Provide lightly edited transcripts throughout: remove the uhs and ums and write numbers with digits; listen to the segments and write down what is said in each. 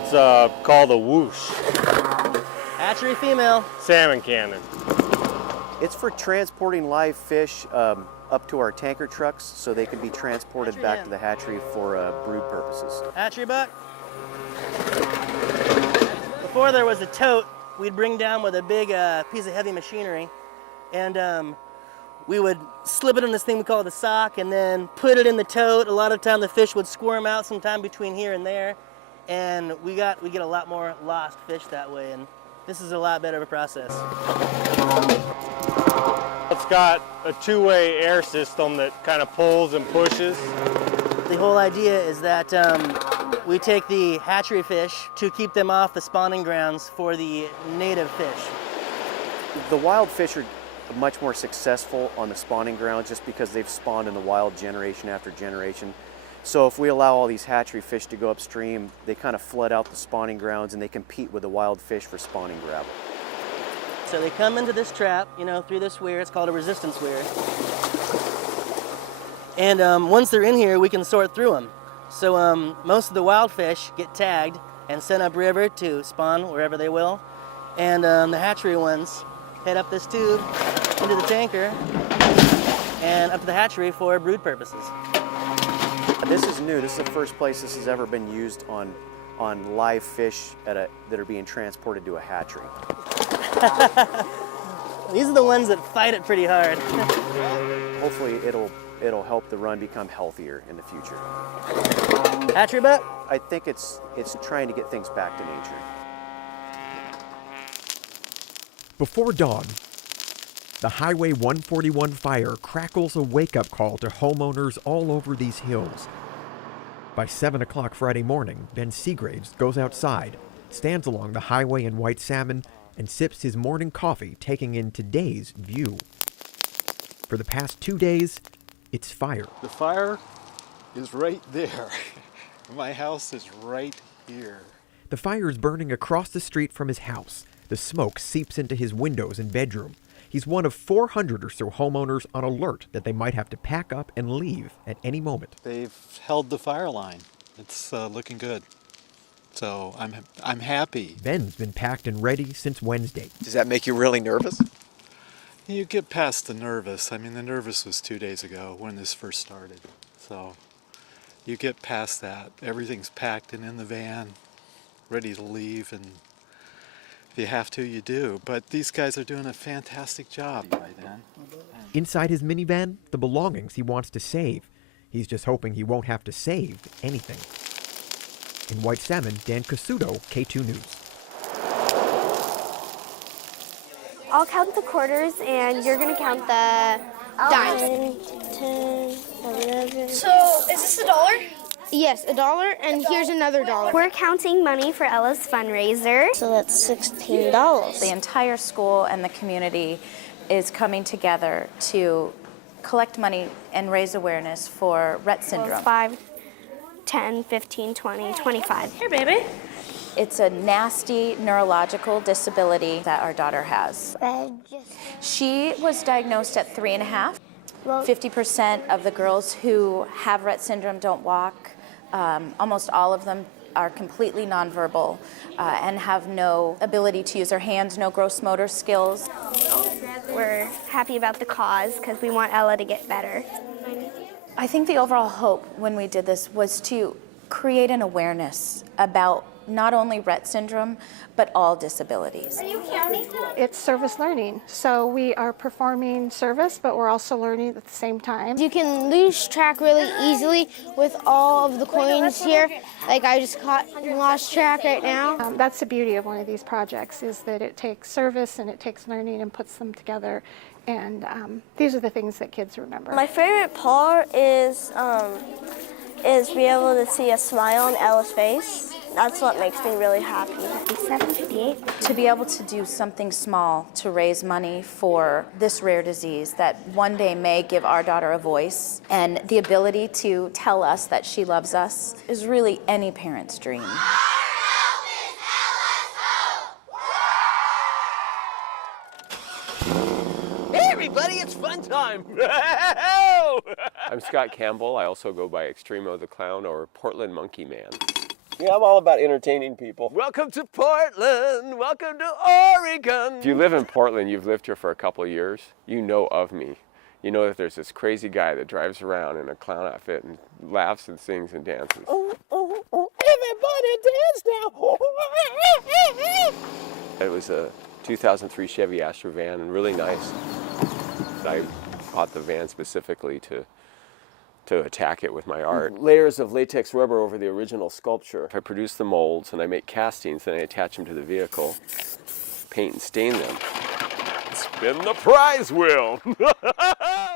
It's called a whoosh. Hatchery female. Salmon cannon. It's for transporting live fish up to our tanker trucks so they can be transported Hatchery back hen. to the hatchery for brood purposes. Hatchery buck. Before there was a tote we'd bring down with a big piece of heavy machinery, and we would slip it in this thing we call the sock and then put it in the tote. A lot of time the fish would squirm out sometime between here and there, and we get a lot more lost fish that way, and this is a lot better of a process. It's got a two-way air system that kind of pulls and pushes. The whole idea is that we take the hatchery fish to keep them off the spawning grounds for the native fish. The wild fish are much more successful on the spawning grounds just because they've spawned in the wild generation after generation. So if we allow all these hatchery fish to go upstream, they kind of flood out the spawning grounds and they compete with the wild fish for spawning gravel. So they come into this trap, through this weir. It's called a resistance weir. And once they're in here, we can sort through them. So most of the wild fish get tagged and sent upriver to spawn wherever they will. And the hatchery ones head up this tube into the tanker and up to the hatchery for brood purposes. This is new. This is the first place this has ever been used on live fish that are being transported to a hatchery. These are the ones that fight it pretty hard. Hopefully it'll help the run become healthier in the future. Hatchery buck? I think it's trying to get things back to nature. Before dawn, the Highway 141 fire crackles a wake-up call to homeowners all over these hills. By 7 o'clock Friday morning, Ben Seagraves goes outside, stands along the highway in White Salmon, and sips his morning coffee, taking in today's view. For the past 2 days, it's fire. The fire is right there. My house is right here. The fire is burning across the street from his house. The smoke seeps into his windows and bedroom. He's one of 400 or so homeowners on alert that they might have to pack up and leave at any moment. They've held the fire line. It's looking good. So I'm happy. Ben's been packed and ready since Wednesday. Does that make you really nervous? You get past the nervous. I mean, the nervous was 2 days ago when this first started. So you get past that. Everything's packed and in the van, ready to leave, and if you have to, you do. But these guys are doing a fantastic job by then. Inside his minivan, the belongings he wants to save. He's just hoping he won't have to save anything. In White Salmon, Dan Casuto, KATU News. I'll count the quarters and you're going to count the dimes. 10, 11. So, is this $1? Yes, $1, and here's another $1. We're counting money for Ella's fundraiser. So that's $16. The entire school and the community is coming together to collect money and raise awareness for Rett syndrome. 5, 10, 15, 20, 25. Here, baby. It's a nasty neurological disability that our daughter has. She was diagnosed at 3.5. 50% of the girls who have Rett syndrome don't walk. Almost all of them are completely nonverbal and have no ability to use their hands, no gross motor skills. We're happy about the cause because we want Ella to get better. I think the overall hope when we did this was to create an awareness about not only Rett syndrome, but all disabilities. It's service learning. So we are performing service, but we're also learning at the same time. You can lose track really easily with all of the coins here. Like I just lost track right now. That's the beauty of one of these projects, is that it takes service and it takes learning and puts them together. And these are the things that kids remember. My favorite part is be able to see a smile on Ella's face. That's what makes me really happy. 7:58. To be able to do something small to raise money for this rare disease that one day may give our daughter a voice, and the ability to tell us that she loves us is really any parent's dream. Hey everybody, it's fun time! I'm Scott Campbell. I also go by Extremo the Clown or Portland Monkey Man. Yeah, I'm all about entertaining people. Welcome to Portland. Welcome to Oregon. If you live in Portland, you've lived here for a couple of years, you know of me. You know that there's this crazy guy that drives around in a clown outfit and laughs and sings and dances. Oh, everybody dance now. It was a 2003 Chevy Astro van and really nice. I bought the van specifically to attack it with my art. Layers of latex rubber over the original sculpture. I produce the molds and I make castings, then I attach them to the vehicle, paint and stain them. Spin the prize wheel!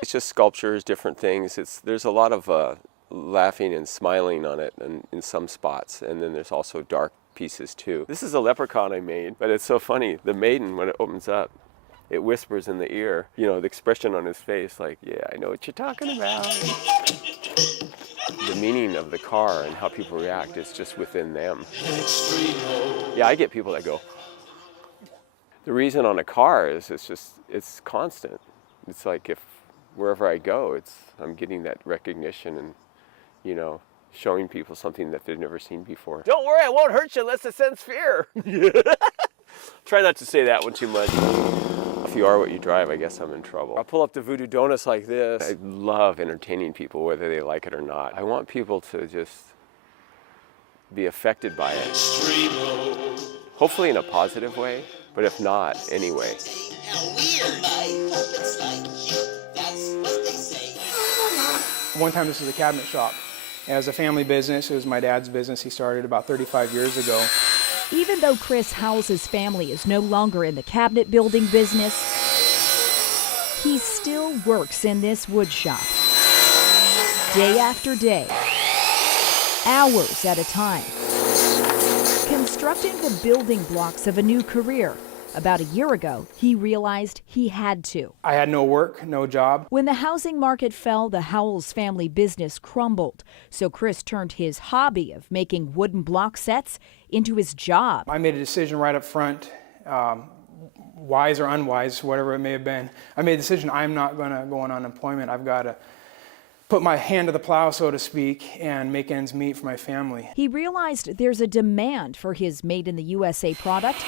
It's just sculptures, different things. There's a lot of laughing and smiling on it in some spots, and then there's also dark pieces too. This is a leprechaun I made, but it's so funny. The maiden, when it opens up, it whispers in the ear, you know, the expression on his face, like, yeah, I know what you're talking about. The meaning of the car and how people react is just within them. Yeah, I get people that go. The reason on a car is it's constant. It's like if wherever I go, I'm getting that recognition and, you know, showing people something that they've never seen before. Don't worry, I won't hurt you unless it sends fear. Try not to say that one too much. If you are what you drive, I guess I'm in trouble. I'll pull up the Voodoo Donuts like this. I love entertaining people, whether they like it or not. I want people to just be affected by it. Hopefully in a positive way, but if not, anyway. One time this was a cabinet shop. It was a family business. It was my dad's business. He started about 35 years ago. Even though Chris Howell's family is no longer in the cabinet building business, he still works in this wood shop. Day after day, hours at a time, constructing the building blocks of a new career. About a year ago, he realized he had to. I had no work, no job. When the housing market fell, the Howells family business crumbled. So Chris turned his hobby of making wooden block sets into his job. I made a decision right up front, wise or unwise, whatever it may have been. I made a decision, I'm not going to go on unemployment. I've got to put my hand to the plow, so to speak, and make ends meet for my family. He realized there's a demand for his made in the USA product.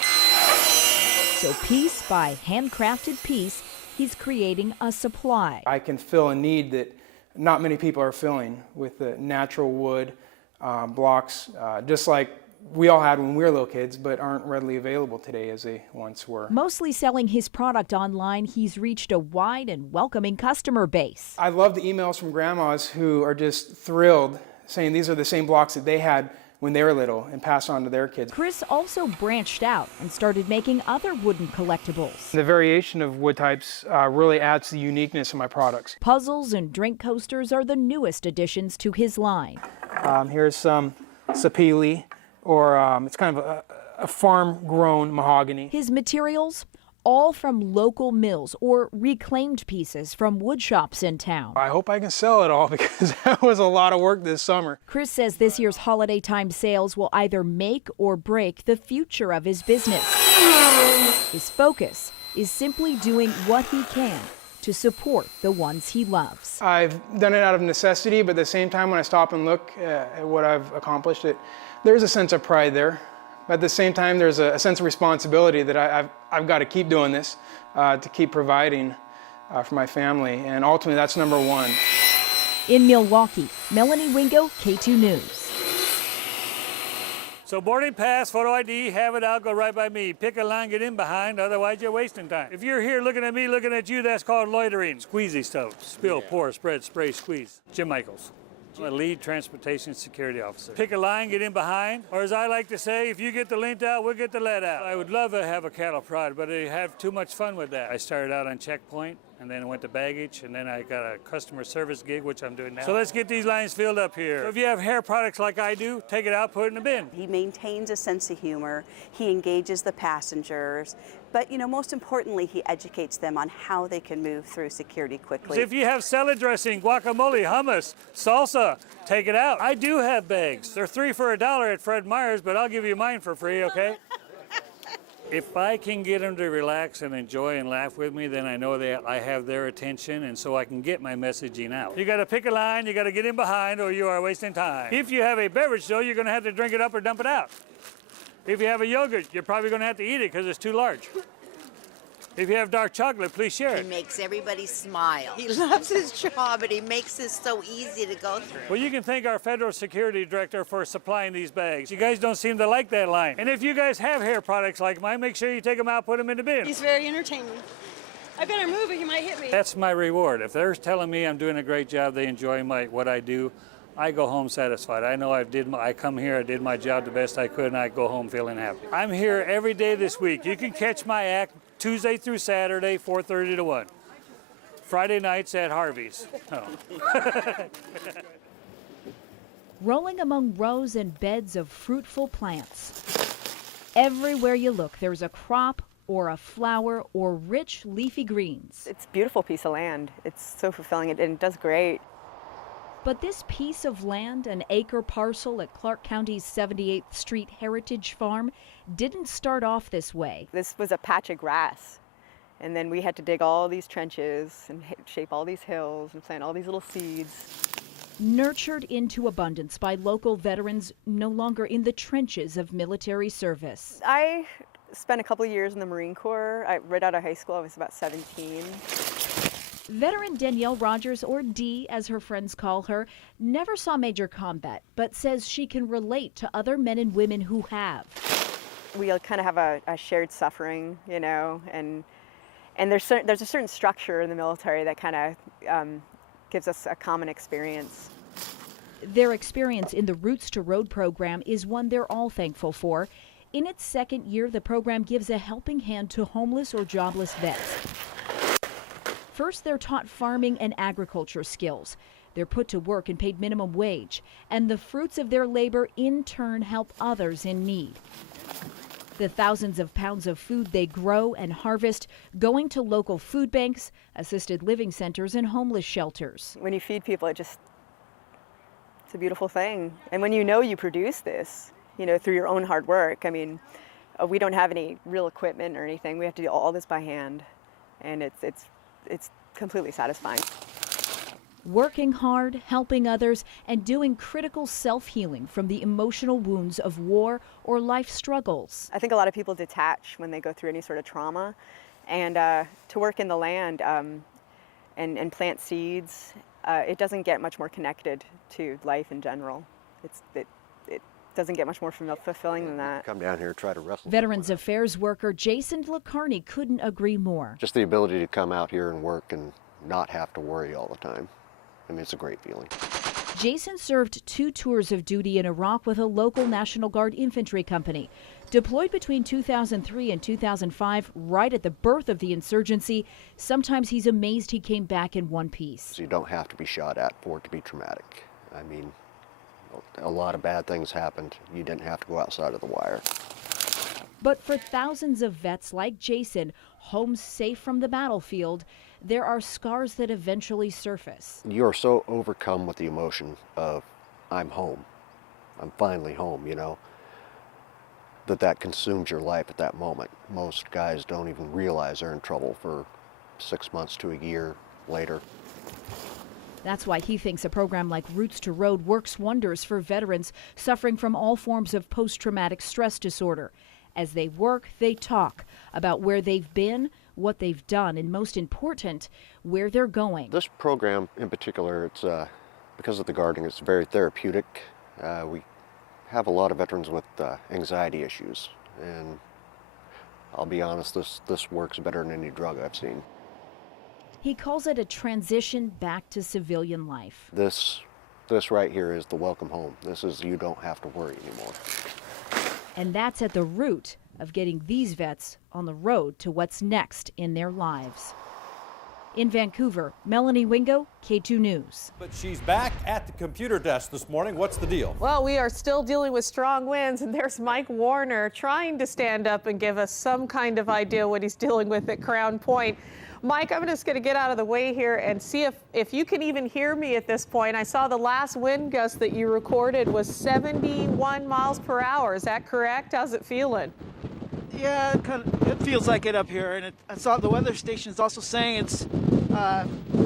So piece by handcrafted piece, he's creating a supply. I can fill a need that not many people are filling with the natural wood blocks, just like we all had when we were little kids, but aren't readily available today as they once were. Mostly selling his product online, he's reached a wide and welcoming customer base. I love the emails from grandmas who are just thrilled, saying these are the same blocks that they had when they were little and passed on to their kids. Chris also branched out and started making other wooden collectibles. The variation of wood types really adds to the uniqueness of my products. Puzzles and drink coasters are the newest additions to his line. Here's some sapele, or it's kind of a farm-grown mahogany. His materials, all from local mills or reclaimed pieces from wood shops in town. I hope I can sell it all because that was a lot of work this summer. Chris says this year's holiday time sales will either make or break the future of his business. His focus is simply doing what he can to support the ones he loves. I've done it out of necessity, but at the same time when I stop and look at what I've accomplished, there's a sense of pride there. But at the same time, there's a sense of responsibility that I've got to keep doing this, to keep providing for my family. And ultimately, that's number one. In Milwaukee, Melanie Wingo, KATU News. So boarding pass, photo ID, have it out, go right by me. Pick a line, get in behind, otherwise you're wasting time. If you're here looking at me, looking at you, that's called loitering. Squeezy stuff. Spill, pour, spread, spray, squeeze. Jim Michaels. I'm a lead transportation security officer. Pick a line, get in behind, or as I like to say, if you get the lint out, we'll get the lead out. I would love to have a cattle prod, but I have too much fun with that. I started out on checkpoint, and then I went to baggage, and then I got a customer service gig, which I'm doing now. So let's get these lines filled up here. So if you have hair products like I do, take it out, put it in the bin. He maintains a sense of humor. He engages the passengers. But, you know, most importantly, he educates them on how they can move through security quickly. If you have salad dressing, guacamole, hummus, salsa, take it out. I do have bags. They're $3 for $1 at Fred Meyer's, but I'll give you mine for free, okay? If I can get them to relax and enjoy and laugh with me, then I know that I have their attention, and so I can get my messaging out. You got to pick a line, you got to get in behind, or you are wasting time. If you have a beverage, though, you're going to have to drink it up or dump it out. If you have a yogurt, you're probably going to have to eat it because it's too large. If you have dark chocolate, please share it. He makes everybody smile. He loves his job, and he makes this so easy to go through. Well, you can thank our federal security director for supplying these bags. You guys don't seem to like that line. And if you guys have hair products like mine, make sure you take them out, put them in the bin. He's very entertaining. I better move or he might hit me. That's my reward. If they're telling me I'm doing a great job, they enjoy what I do, I go home satisfied. I know I come here, I did my job the best I could, and I go home feeling happy. I'm here every day this week. You can catch my act Tuesday through Saturday, 4:30 to 1. Friday nights at Harvey's. Oh. Rolling among rows and beds of fruitful plants. Everywhere you look, there's a crop or a flower or rich leafy greens. It's a beautiful piece of land. It's so fulfilling and it does great. But this piece of land, an acre parcel at Clark County's 78th Street Heritage Farm, didn't start off this way. This was a patch of grass, and then we had to dig all these trenches and shape all these hills and plant all these little seeds. Nurtured into abundance by local veterans no longer in the trenches of military service. I spent a couple of years in the Marine Corps. Right out of high school, I was about 17. Veteran Danielle Rogers, or Dee as her friends call her, never saw major combat, but says she can relate to other men and women who have. We kind of have a shared suffering, you know, and there's a certain structure in the military that kind of gives us a common experience. Their experience in the Roots to Road program is one they're all thankful for. In its second year, the program gives a helping hand to homeless or jobless vets. First, they're taught farming and agriculture skills. They're put to work and paid minimum wage, and the fruits of their labor in turn help others in need. The thousands of pounds of food they grow and harvest going to local food banks, assisted living centers, and homeless shelters. When you feed people, it's a beautiful thing. And when you know you produce this, you know, through your own hard work, I mean, we don't have any real equipment or anything. We have to do all this by hand, and it's completely satisfying. Working hard, helping others, and doing critical self-healing from the emotional wounds of war or life struggles. I think a lot of people detach when they go through any sort of trauma, and to work in the land and plant seeds, it doesn't get much more connected to life in general. It doesn't get much more fulfilling than that. Come down here, try to wrestle. Veterans Affairs worker Jason LaCarney couldn't agree more. Just the ability to come out here and work and not have to worry all the time. I mean, it's a great feeling. Jason served 2 tours of duty in Iraq with a local National Guard infantry company. Deployed between 2003 and 2005, right at the birth of the insurgency, sometimes he's amazed he came back in one piece. So you don't have to be shot at for it to be traumatic. I mean, a lot of bad things happened. You didn't have to go outside of the wire. But for thousands of vets like Jason, homes safe from the battlefield, there are scars that eventually surface. You are so overcome with the emotion of, I'm home. I'm finally home, you know, that consumes your life at that moment. Most guys don't even realize they're in trouble for 6 months to a year later. That's why he thinks a program like Roots to Road works wonders for veterans suffering from all forms of post-traumatic stress disorder. As they work, they talk about where they've been, what they've done, and most important, where they're going. This program in particular, it's because of the gardening, it's very therapeutic. We have a lot of veterans with anxiety issues, and I'll be honest, this works better than any drug I've seen. He calls it a transition back to civilian life. This right here is the welcome home. This is, you don't have to worry anymore. And that's at the root of getting these vets on the road to what's next in their lives. In Vancouver, Melanie Wingo, KATU News. But she's back at the computer desk this morning. What's the deal? Well, we are still dealing with strong winds, and there's Mike Warner trying to stand up and give us some kind of idea what he's dealing with at Crown Point. Mike, I'm just going to get out of the way here and see if you can even hear me at this point. I saw the last wind gust that you recorded was 71 miles per hour. Is that correct? How's it feeling? Yeah, it feels like it up here, and I saw the weather station is also saying it's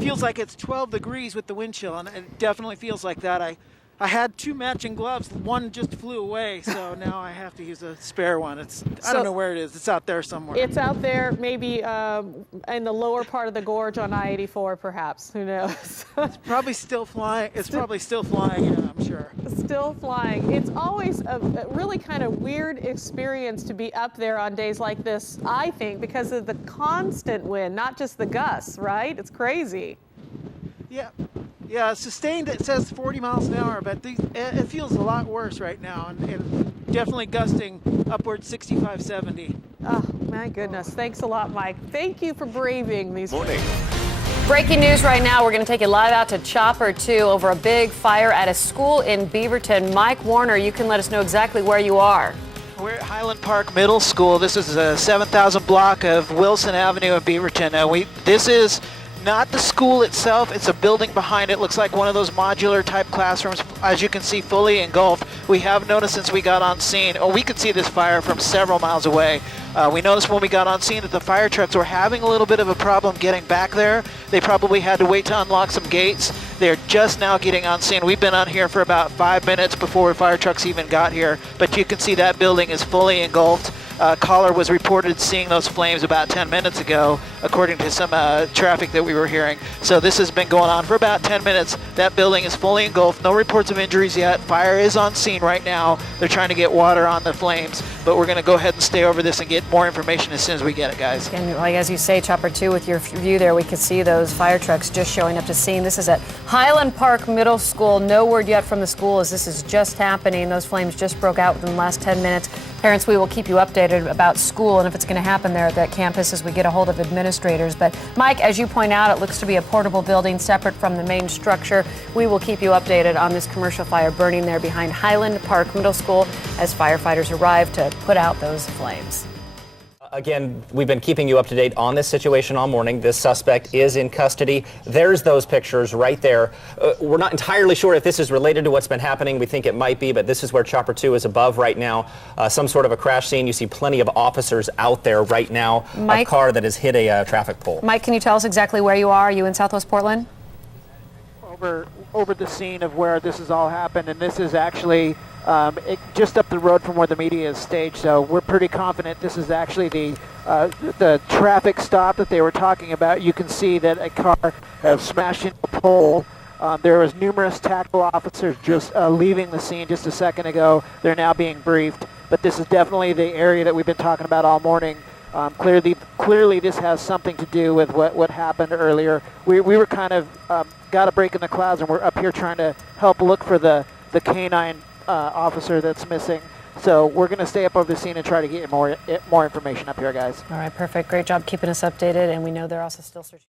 feels like it's 12 degrees with the wind chill, and it definitely feels like that. I had 2 matching gloves. One just flew away, so now I have to use a spare one. I don't know where it is. It's out there somewhere. It's out there, maybe in the lower part of the gorge on I-84, perhaps. Who knows? It's probably still flying. It's probably still flying. Yeah, I'm sure. Still flying. It's always a really kind of weird experience to be up there on days like this, I think, because of the constant wind, not just the gusts, right? It's crazy. Yeah, sustained, it says 40 miles an hour, but it feels a lot worse right now, and definitely gusting upwards 65, 70. Oh, my goodness. Thanks a lot, Mike. Thank you for braving these. Morning. Breaking news right now. We're going to take you live out to Chopper 2 over a big fire at a school in Beaverton. Mike Warner, you can let us know exactly where you are. We're at Highland Park Middle School. This is a 7,000 block of Wilson Avenue in Beaverton. This is not the school itself, it's a building behind it. Looks like one of those modular type classrooms, as you can see, fully engulfed. We have noticed since we got on scene, we could see this fire from several miles away. We noticed when we got on scene that the fire trucks were having a little bit of a problem getting back there. They probably had to wait to unlock some gates. They're just now getting on scene. We've been on here for about 5 minutes before fire trucks even got here, but you can see that building is fully engulfed. Caller was reported seeing those flames about 10 minutes ago, according to some traffic that we were hearing. So this has been going on for about 10 minutes. That building is fully engulfed. No reports of injuries yet. Fire is on scene right now. They're trying to get water on the flames, but we're going to go ahead and stay over this and get more information as soon as we get it, guys. And like as you say, Chopper 2, with your view there, we can see those fire trucks just showing up to scene. This is at Highland Park Middle School. No word yet from the school as this is just happening. Those flames just broke out within the last 10 minutes. Parents, we will keep you updated about school and if it's going to happen there at that campus as we get a hold of administrators. But Mike, as you point out, it looks to be a portable building separate from the main structure. We will keep you updated on this commercial fire burning there behind Highland Park Middle School as firefighters arrive to put out those flames. Again, we've been keeping you up to date on this situation all morning. This suspect is in custody. There's those pictures right there. We're not entirely sure if this is related to what's been happening. We think it might be, but this is where Chopper 2 is above right now. Some sort of a crash scene. You see plenty of officers out there right now. Mike, a car that has hit a traffic pole. Mike, can you tell us exactly where you are? Are you in Southwest Portland? Over the scene of where this has all happened, and this is actually just up the road from where the media is staged. So we're pretty confident this is actually the traffic stop that they were talking about. You can see that a car has smashed into a pole. There was numerous tactical officers just leaving the scene just a second ago. They're now being briefed, but this is definitely the area that we've been talking about all morning. Clearly this has something to do with what happened earlier. We were kind of got a break in the clouds, and we're up here trying to help look for the canine officer that's missing. So we're going to stay up over the scene and try to get more information up here, guys. All right, perfect. Great job keeping us updated, and we know they're also still searching.